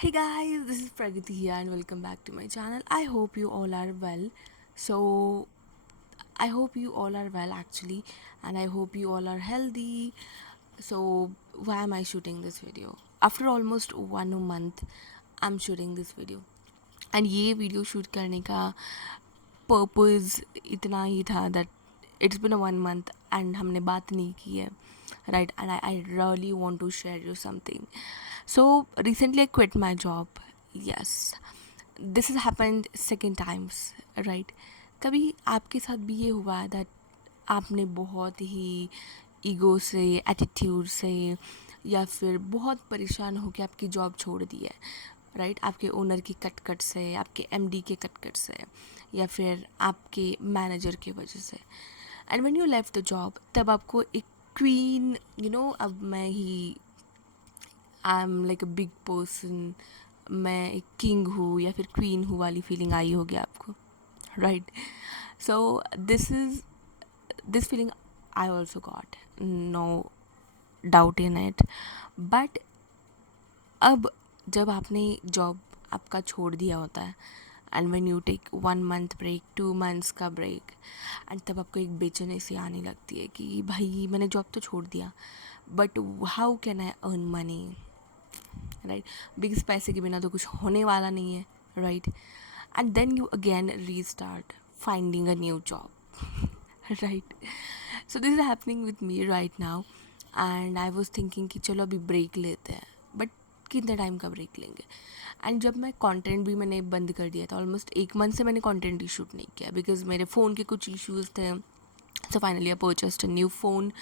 Hey guys, this is Pragati here and welcome back to my channel. I hope you all are well. So, I hope you all are well actually, and I hope you all are healthy. So, why am I shooting this video? After almost 1 month, I'm shooting this video. And ये video shoot करने का purpose इतना ही था that it's been a 1 month and हमने बात नहीं की है right, and I really want to share you something. So recently I quit my job. Yes, this has happened second times, right? कभी आपके साथ भी ये हुआ है दैट आपने बहुत ही ईगो से, एटीट्यूड से, या फिर बहुत परेशान होकर आपकी जॉब छोड़ दी है, राइट? आपके ओनर की कटकट से, आपके एमडी के कटकट से, या फिर आपके मैनेजर की वजह से. And when you left the job, तब आपको एक क्वीन, अब मैं ही, I am like a big person, मैं एक किंग हूँ या फिर क्वीन हूँ वाली फीलिंग आई होगी आपको, right? So this feeling I also got, no doubt in it. But अब जब आपने जॉब आपका छोड़ दिया होता है, and when you take 1 month break, 2 months का ब्रेक, एंड तब आपको एक बेचैनी सी आने लगती है कि भाई मैंने जॉब तो छोड़ दिया, but how can I earn money, right? Because पैसे के बिना तो कुछ होने वाला नहीं है, right? And then you again restart finding a new job, right? So this is happening with me right now. And I was thinking कि चलो अभी ब्रेक लेते हैं, बट कितने टाइम का ब्रेक लेंगे? एंड जब मैं कंटेंट भी मैंने बंद कर दिया था, ऑलमोस्ट 1 month से मैंने कंटेंट ही शूट नहीं किया बिकॉज मेरे फ़ोन के कुछ इश्यूज़ थे. So finally I purchased a new phone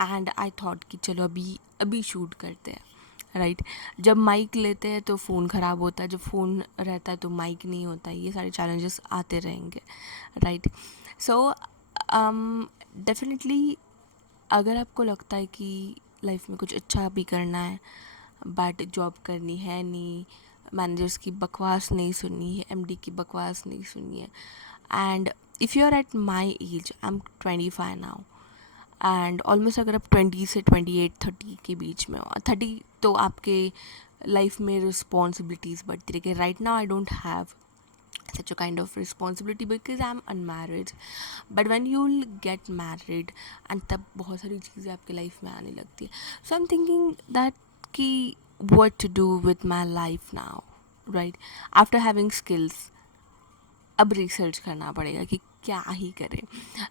and I thought कि चलो अभी अभी शूट करते हैं, राइट? जब माइक लेते हैं तो फ़ोन ख़राब होता है, जब फ़ोन रहता है तो माइक नहीं होता है, ये सारे चैलेंजेस आते रहेंगे, राइट? सो डेफिनेटली अगर आपको लगता है कि लाइफ में कुछ अच्छा भी करना है बट जॉब करनी है नहीं, मैनेजर्स की बकवास नहीं सुननी है, एमडी की बकवास नहीं सुननी है, and if you are at my age, I am 25 now, and almost अगर आप 20 से 28-30 के बीच में हो, 30 तो आपके लाइफ में रिस्पॉन्सिबिलिटीज़ बढ़ती रही. Right now I don't have such a kind of responsibility because I'm unmarried, but when you'll get married and तब बहुत सारी चीज़ें आपके लाइफ में आने लगती है. So I'm thinking that कि what to do with my life now, right? After having skills, अब रिसर्च करना पड़ेगा कि क्या ही करें.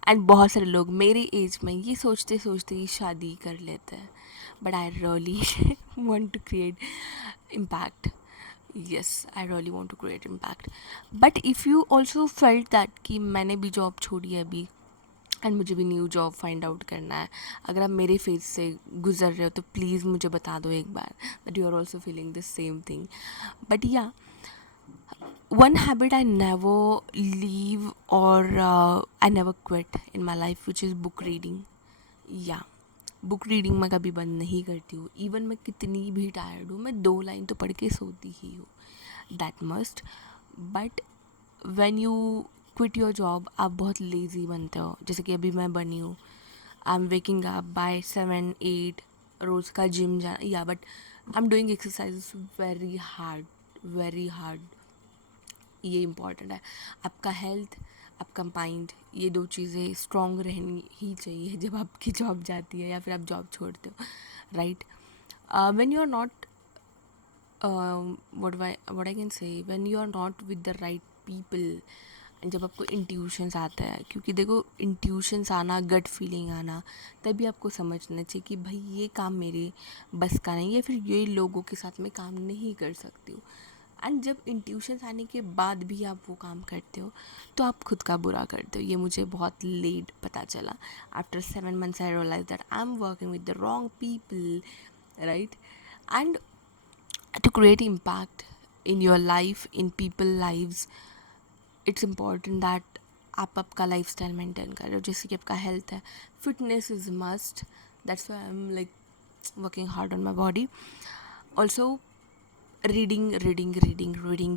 एंड बहुत सारे लोग मेरे एज में ये सोचते सोचते ही शादी कर लेते हैं, but I really want to create impact. yes, I really want to create impact. But if you also felt that कि मैंने भी जॉब छोड़ी है अभी एंड मुझे भी न्यू जॉब फाइंड आउट करना है, अगर आप मेरे फेज से गुजर रहे हो तो प्लीज़ मुझे बता दो एक बार that you are also feeling this same thing. But yeah, one habit I never leave or I never quit in my life, which is book reading. या, बुक रीडिंग मैं कभी बंद नहीं करती हूँ. इवन मैं कितनी भी टायर्ड हूँ, मैं 2 लाइन तो पढ़ के सोती ही हूँ, that must. But when you quit your job, आप बहुत लेज़ी बनते हो, जैसे कि अभी मैं बनी हूँ. I am waking up by 7-8, रोज़ का जिम जाना, या but I am doing exercise very hard, very hard. ये इम्पॉर्टेंट है. आपका हेल्थ, आपका माइंड, ये दो चीज़ें स्ट्रॉन्ग रहनी ही चाहिए जब आपकी जॉब जाती है या फिर आप जॉब छोड़ते हो, right? When you are not, what I can say, when you are not with the right people, जब आपको इंट्यूशंस आता है, क्योंकि देखो इंट्यूशंस आना, गट फीलिंग आना, तभी आपको समझना चाहिए कि भाई ये काम मेरे बस का नहीं है, फिर ये लोगों के साथ मैं काम नहीं कर सकती हूँ. एंड जब इंट्यूशंस आने के बाद भी आप वो काम करते हो तो आप खुद का बुरा करते हो. ये मुझे बहुत लेट पता चला. After 7 months I realize that I am working with the wrong people, right? And to create impact in your life, in people lives, it's important that आप आपका लाइफ स्टाइल मेंटेन कर रहे हो. जैसे कि आपका हेल्थ है, fitness is must, that's why I am like working hard on my body. Also reading,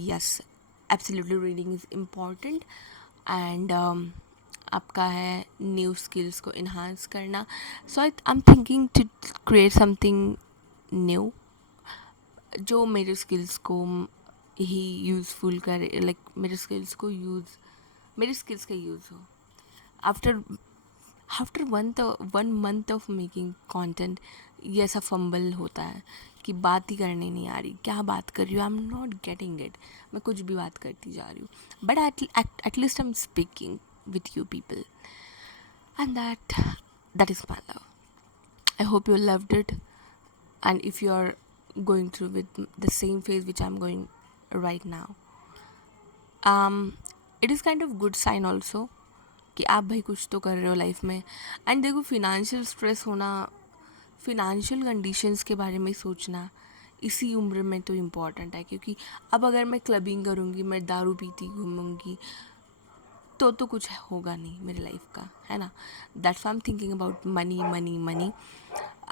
yes, absolutely reading is important. And आपका है न्यू स्किल्स को इन्हांस करना. So I am thinking to create something new. जो मेरे skills को ही useful करे, like मेरे स्किल्स को यूज़, मेरे स्किल्स का यूज़ हो. After after 1 month of making content ये ऐसा फंबल होता है कि बात ही करने नहीं आ रही, क्या बात कर रही हूँ, I am not getting it. मैं कुछ भी बात करती जा रही हूँ, but at least I am speaking with you people, and that is my love. I hope you loved it, and if you are going through with the same phase which I'm going right now, it is kind of good sign also कि आप भाई कुछ तो कर रहे हो life में. And देखो, फिनेंशियल स्ट्रेस होना, फिनेंशियल कंडीशंस के बारे में सोचना इसी उम्र में तो इम्पॉर्टेंट है, क्योंकि अब अगर मैं क्लबिंग करूँगी, मैं दारू पीती घूमूंगी, तो कुछ होगा नहीं मेरी लाइफ का, है ना. That's I am thinking about money money money,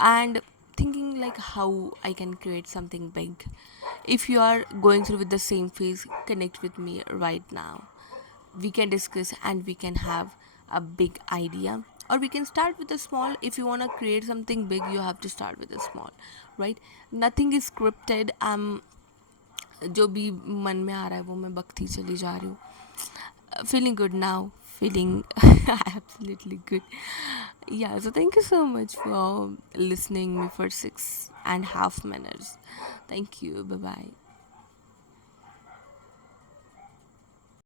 and thinking like how I can create something big. If you are going through with the same phase, connect with me right now. We can discuss and we can have a big idea, or we can start with a small. If you want to create something big, you have to start with a small, right? Nothing is scripted. जो भी मन में आ रहा है वो मैं बकती चली जा रही हूँ. Feeling good now, feeling absolutely good. Yeah, so thank you so much for listening me for 6.5 minutes. Thank you. Bye bye.